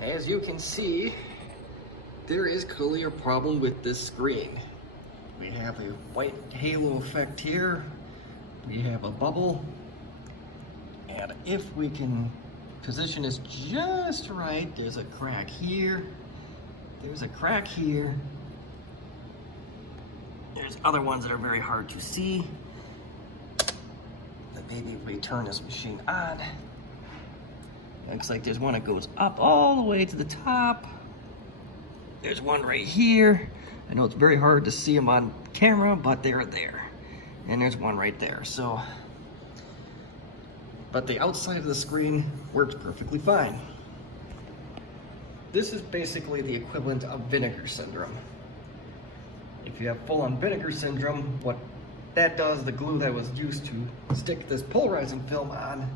As you can see, there is clearly a problem with this screen. We have a white halo effect here. We have a bubble. And if we can position this just right, there's a crack here. There's a crack here. There's other ones that are very hard to see. But maybe if we turn this machine on, looks like there's one that goes up all the way to the top. There's one right here. I know it's very hard to see them on camera, but they're there. And there's one right there. So, but the outside of the screen works perfectly fine. This is basically the equivalent of vinegar syndrome. If you have full-on vinegar syndrome, what that does, the glue that was used to stick this polarizing film on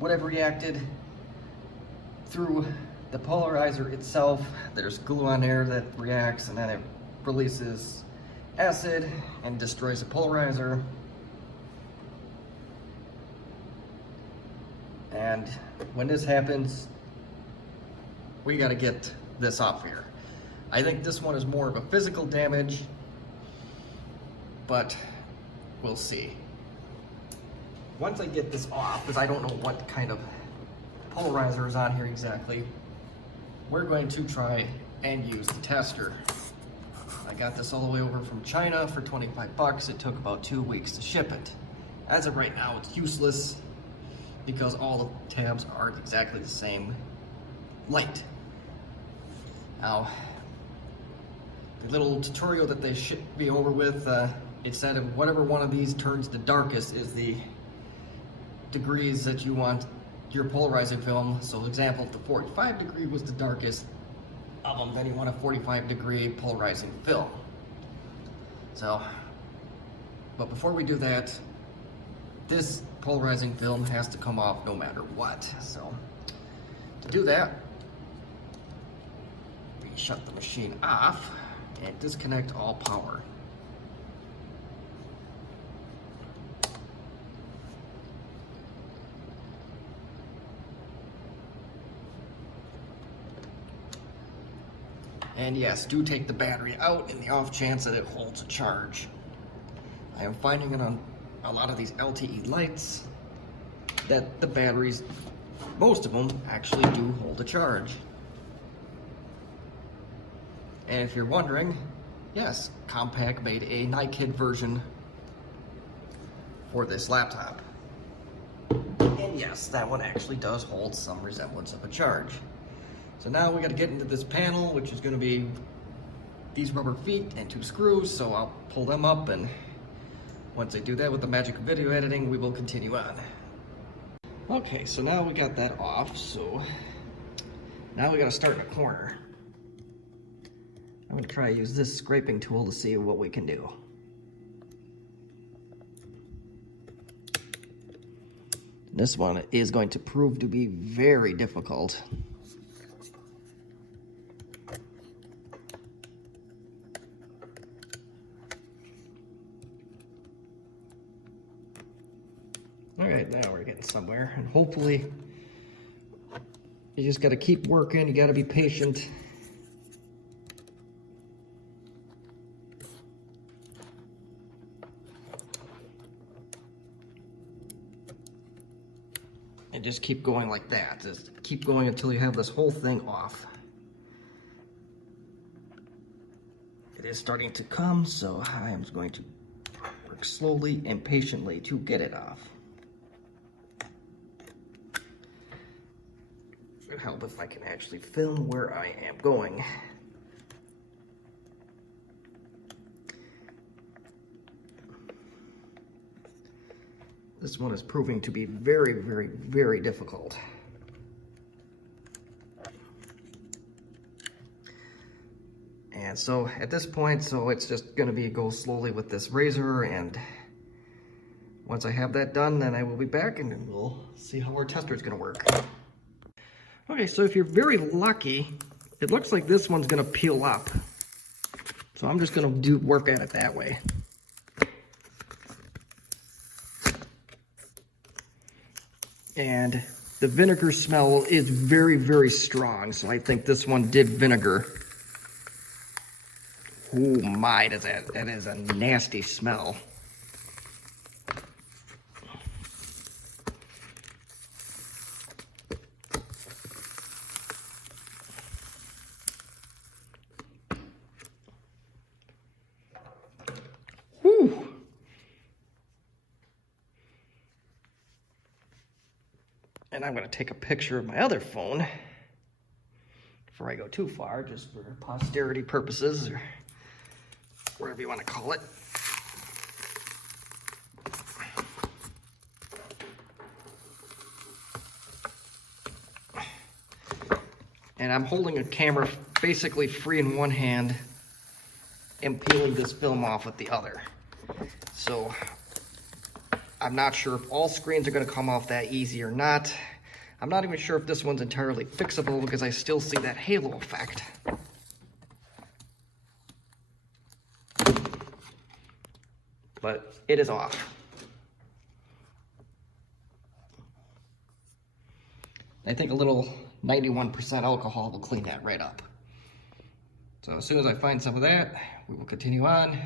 would have reacted through the polarizer itself. There's glue on there that reacts, and then it releases acid and destroys the polarizer. And when this happens, we got to get this off here. I think this one is more of a physical damage, but we'll see. Once I get this off, because I don't know what kind of polarizer is on here exactly, we're going to try and use the tester. I got this all the way over from China for 25 bucks. It took about 2 weeks to ship it. As of right now, it's useless because all the tabs are exactly the same light. Now, the little tutorial that they shipped me over with, it said if whatever one of these turns the darkest is the degrees that you want your polarizing film. So for example, if the 45 degree was the darkest of them, then you want a 45 degree polarizing film. So, but before we do that, this polarizing film has to come off no matter what. So to do that, we shut the machine off and disconnect all power. And yes, do take the battery out in the off chance that it holds a charge. I am finding it on a lot of these LTE lights that the batteries, most of them, actually do hold a charge. And if you're wondering, yes, Compaq made a naked version for this laptop. And yes, that one actually does hold some resemblance of a charge. So now we got to get into this panel, which is going to be these rubber feet and 2 screws. So I'll pull them up, and once I do that with the magic of video editing, we will continue on. Okay, so now we got that off. So now we got to start in a corner. I'm going to try to use this scraping tool to see what we can do. This one is going to prove to be very difficult. All right, now we're getting somewhere, and hopefully you just got to keep working. You got to be patient. And just keep going like that. Just keep going until you have this whole thing off. It is starting to come, so I am going to work slowly and patiently to get it off. It would help if I can actually film where I am going. This one is proving to be very, very, very difficult. And so at this point, so it's just going to be go slowly with this razor, and once I have that done, then I will be back and then we'll see how our tester is going to work. Okay, so if you're very lucky, it looks like this one's going to peel up. So I'm just going to work at it that way. And the vinegar smell is very, very strong. So I think this one did vinegar. Oh my, that is a nasty smell. Whew. And I'm going to take a picture of my other phone before I go too far, just for posterity purposes, or whatever you want to call it. And I'm holding a camera basically free in one hand and peeling this film off with the other. So I'm not sure if all screens are going to come off that easy or not. I'm not even sure if this one's entirely fixable because I still see that halo effect. But it is off. I think a little 91% alcohol will clean that right up. So as soon as I find some of that, we will continue on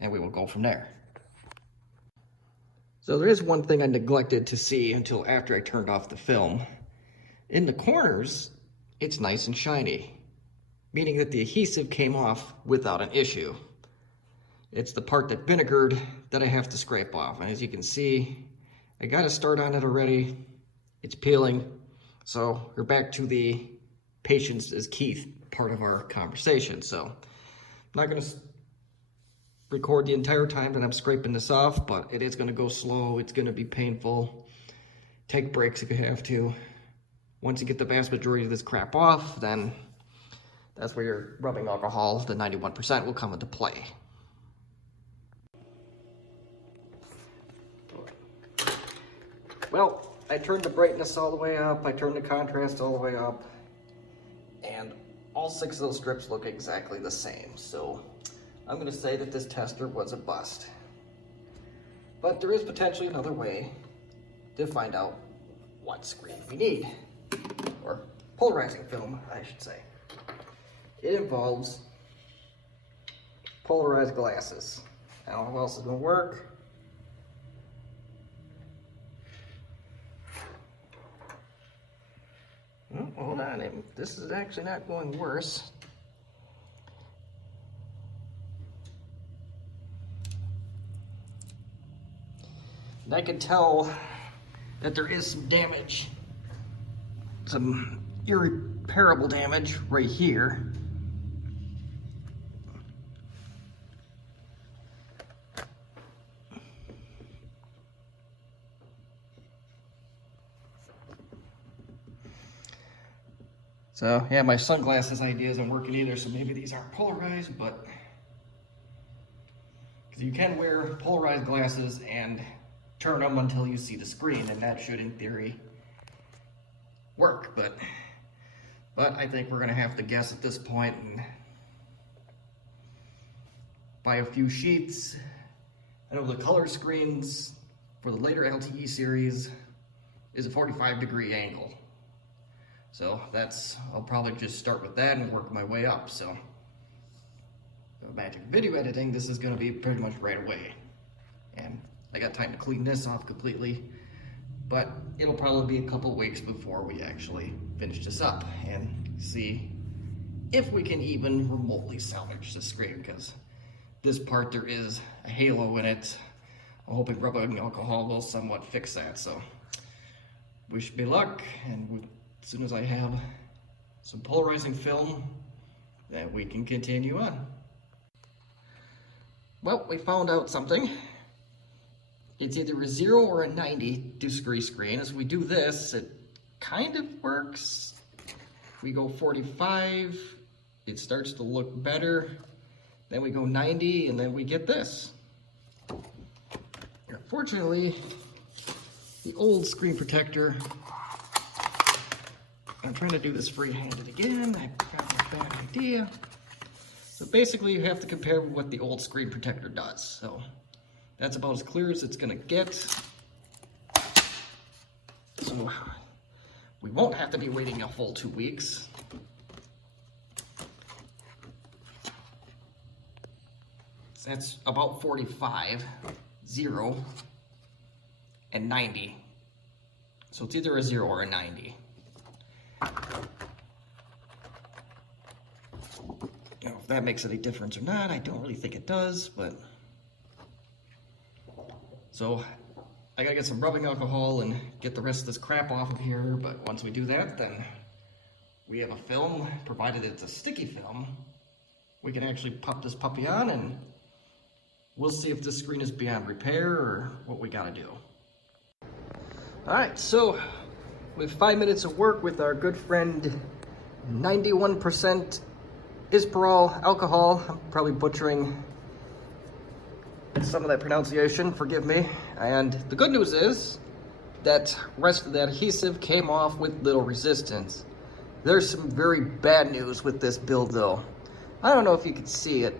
and we will go from there. So there is one thing I neglected to see until after I turned off the film. In the corners, it's nice and shiny, meaning that the adhesive came off without an issue. It's the part that vinegared that I have to scrape off. And as you can see, I got a start on it already. It's peeling. So we're back to the patience is key part of our conversation. So I'm not going to record the entire time that I'm scraping this off, but it is going to go slow. It's going to be painful. Take breaks if you have to. Once you get the vast majority of this crap off, then that's where your rubbing alcohol, the 91%, will come into play. Well, I turned the brightness all the way up, I turned the contrast all the way up, and all 6 of those strips look exactly the same. So I'm going to say that this tester was a bust. But there is potentially another way to find out what screen we need, or polarizing film, I should say. It involves polarized glasses. Now, how else is going to work? Oh, hold on, this is actually not going worse. And I can tell that there is some damage, some irreparable damage right here. So yeah, my sunglasses idea isn't working either, so maybe these aren't polarized, but because you can wear polarized glasses and turn them until you see the screen, and that should in theory work, but I think we're gonna have to guess at this point and buy a few sheets. I know the color screens for the later LTE series is a 45-degree angle. So I'll probably just start with that and work my way up. So magic video editing, this is gonna be pretty much right away. And I got time to clean this off completely, but it'll probably be a couple weeks before we actually finish this up and see if we can even remotely salvage the screen, because this part, there is a halo in it. I'm hoping rubbing alcohol will somewhat fix that. So wish me luck, and as soon as I have some polarizing film, then we can continue on. Well, we found out something. It's either a 0 or a 90-degree screen. As we do this, it kind of works. If we go 45, it starts to look better. Then we go 90, and then we get this. Unfortunately, the old screen protector, I'm trying to do this free-handed again. I got a bad idea. So basically, you have to compare what the old screen protector does. So that's about as clear as it's gonna get. So we won't have to be waiting a full 2 weeks. So that's about 45, 0, and 90. So it's either a 0 or a 90. You know, if that makes any difference or not, I don't really think it does, but... So, I gotta get some rubbing alcohol and get the rest of this crap off of here, but once we do that, then we have a film, provided it's a sticky film. We can actually pop this puppy on and we'll see if this screen is beyond repair or what we gotta do. Alright, so with 5 minutes of work with our good friend 91% Isopropyl Alcohol, I'm probably butchering some of that pronunciation, forgive me. And the good news is that rest of the adhesive came off with little resistance. There's some very bad news with this build though. I don't know if you can see it,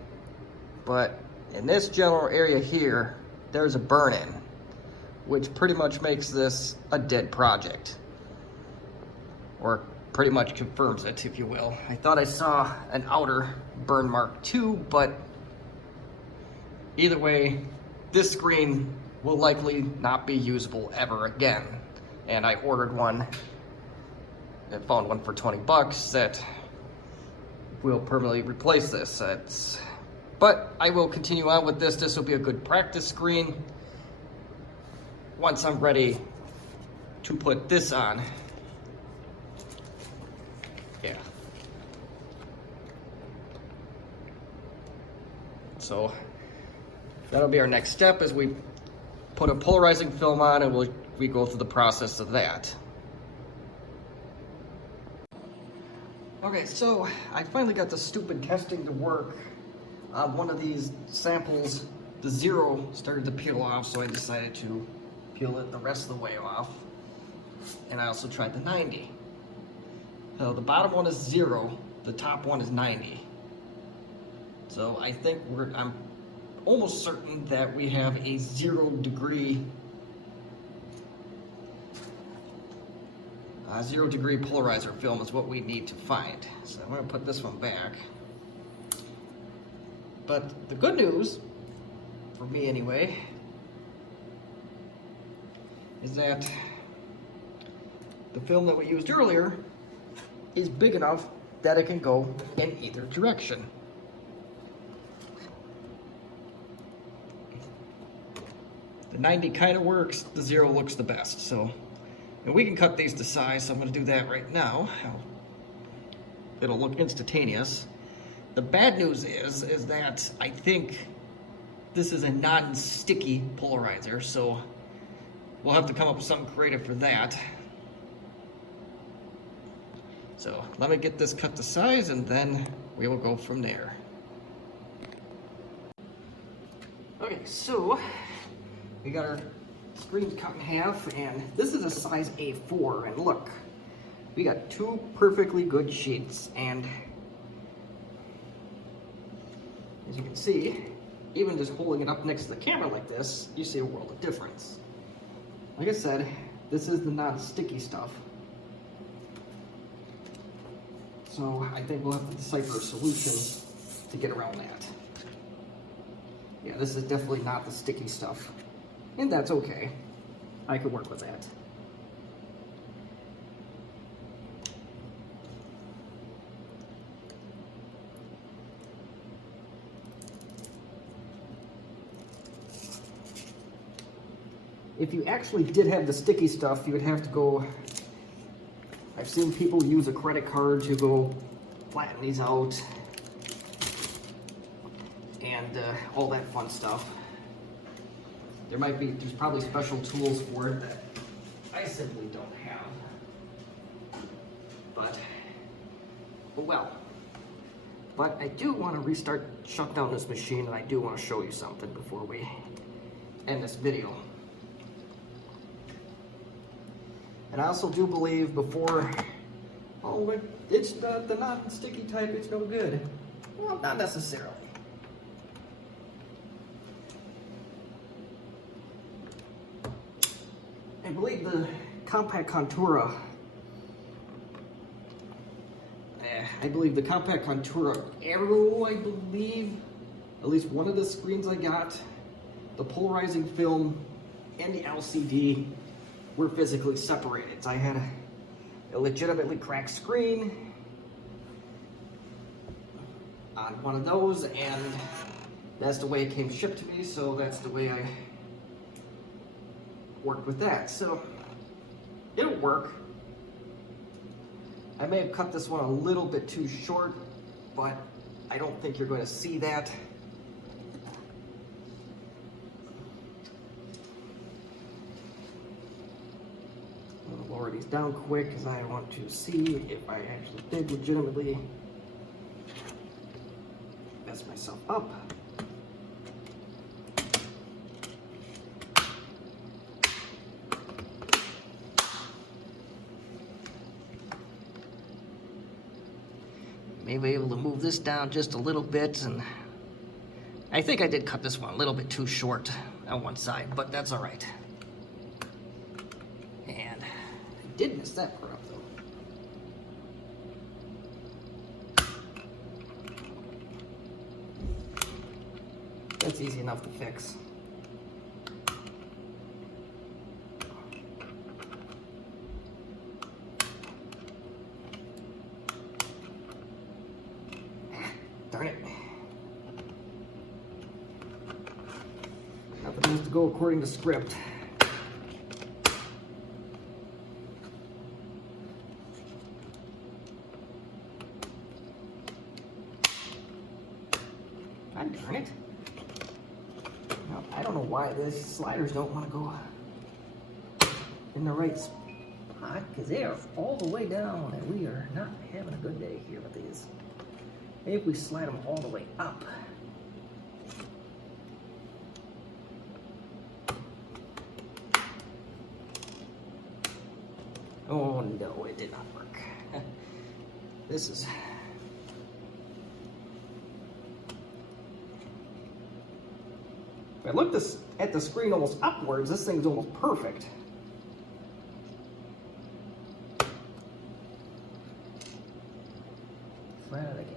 but in this general area here, there's a burn-in, which pretty much makes this a dead project. Or pretty much confirms it, if you will. I thought I saw an outer burn mark too, but either way, this screen will likely not be usable ever again. And I ordered one and found one for 20 bucks that will permanently replace this. But I will continue on with this. This will be a good practice screen once I'm ready to put this on. Yeah. So that'll be our next step as we put a polarizing film on and we go through the process of that. Okay, so I finally got the stupid testing to work. One of these samples, the 0 started to peel off, so I decided to peel it the rest of the way off. And I also tried the 90. So the bottom one is 0, the top one is 90. So I think I'm almost certain that we have a 0 degree polarizer film is what we need to find. So I'm going to put this one back. But the good news, for me anyway, is that the film that we used earlier is big enough that it can go in either direction. The 90 kind of works, the 0 looks the best. So, and we can cut these to size, so I'm going to do that right now. It'll look instantaneous. The bad news is that I think this is a non-sticky polarizer, so we'll have to come up with something creative for that. So let me get this cut to size and then we will go from there. Okay, so we got our screen cut in half, and this is a size A4, and look, we got 2 perfectly good sheets, and as you can see, even just holding it up next to the camera like this, you see a world of difference. Like I said, this is the non-sticky stuff. So I think we'll have to decipher a solution to get around that. Yeah, this is definitely not the sticky stuff. And that's okay. I can work with that. If you actually did have the sticky stuff, you would have to go... I've seen people use a credit card to go flatten these out and all that fun stuff. There's probably special tools for it that I simply don't have. But well. But I do want to shut down this machine, and I do want to show you something before we end this video. And I also do believe before, oh, it's the non-sticky type, it's no good. Well, not necessarily. I believe the Compaq Contura I believe the Compaq Contour Aero, I believe, at least one of the screens I got, the polarizing film and the LCD were physically separated. So I had a legitimately cracked screen on one of those, and that's the way it came shipped to me, so that's the way I worked with that. So it'll work. I may have cut this one a little bit too short, but I don't think you're going to see that. I'm going to lower these down quick because I want to see if I actually did legitimately mess myself up. Maybe able to move this down just a little bit, and I think I did cut this one a little bit too short on one side, but that's all right. And I did mess that part up though. That's easy enough to fix. Darn it. Nothing has to go according to script. God darn it. Now, I don't know why these sliders don't want to go in the right spot, because they are all the way down, and we are not having a good day here with these. Maybe if we slide them all the way up. Oh no, it did not work. This is... If I look at the screen almost upwards, this thing's almost perfect. Try it again.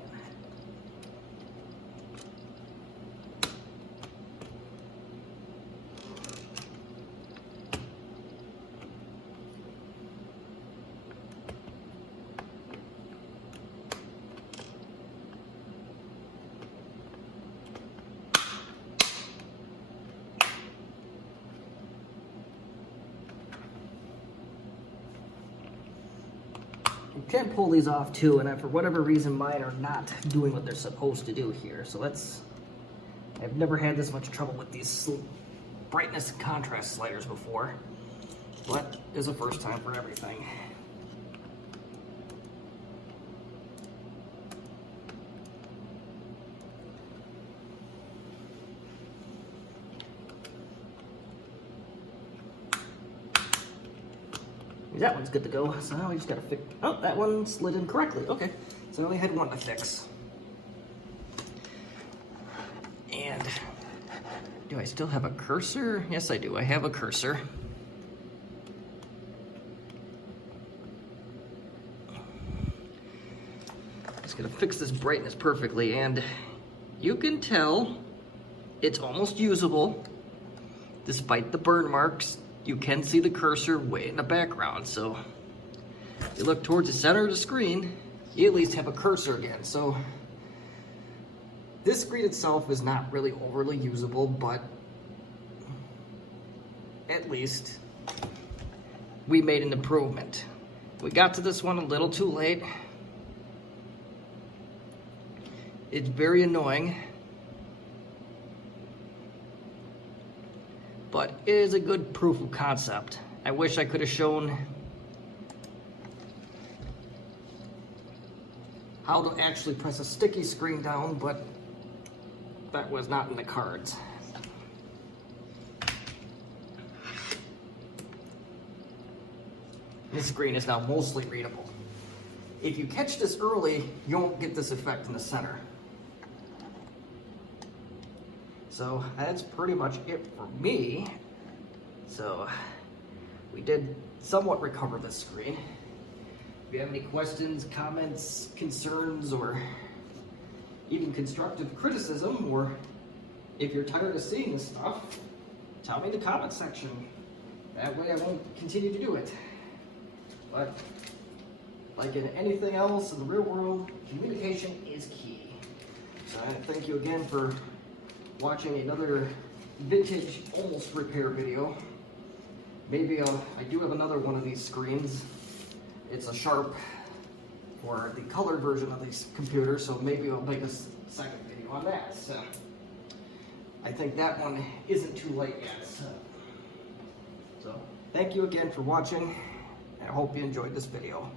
You can pull these off too, and for whatever reason mine are not doing what they're supposed to do here. So I've never had this much trouble with these brightness and contrast sliders before, but it's a first time for everything. That one's good to go, so now we just gotta fix... Oh, that one slid in correctly. Okay, so I only had one to fix. And do I still have a cursor? Yes, I do. I have a cursor. Just gonna fix this brightness perfectly, and you can tell it's almost usable despite the burn marks. You can see the cursor way in the background, so if you look towards the center of the screen, you at least have a cursor again. So this screen itself is not really overly usable, but at least we made an improvement. We got to this one a little too late. It's very annoying, but it is a good proof of concept. I wish I could have shown how to actually press a sticky screen down, but that was not in the cards. This screen is now mostly readable. If you catch this early, you won't get this effect in the center. So that's pretty much it for me. So we did somewhat recover this screen. If you have any questions, comments, concerns, or even constructive criticism, or if you're tired of seeing this stuff, tell me in the comment section. That way I won't continue to do it. But like in anything else in the real world, communication is key. So I thank you again for watching another vintage almost repair video. Maybe I do have another one of these screens. It's a Sharp for the colored version of these computers, so maybe I'll make a second video on that. So I think that one isn't too late yet. So thank you again for watching, and I hope you enjoyed this video.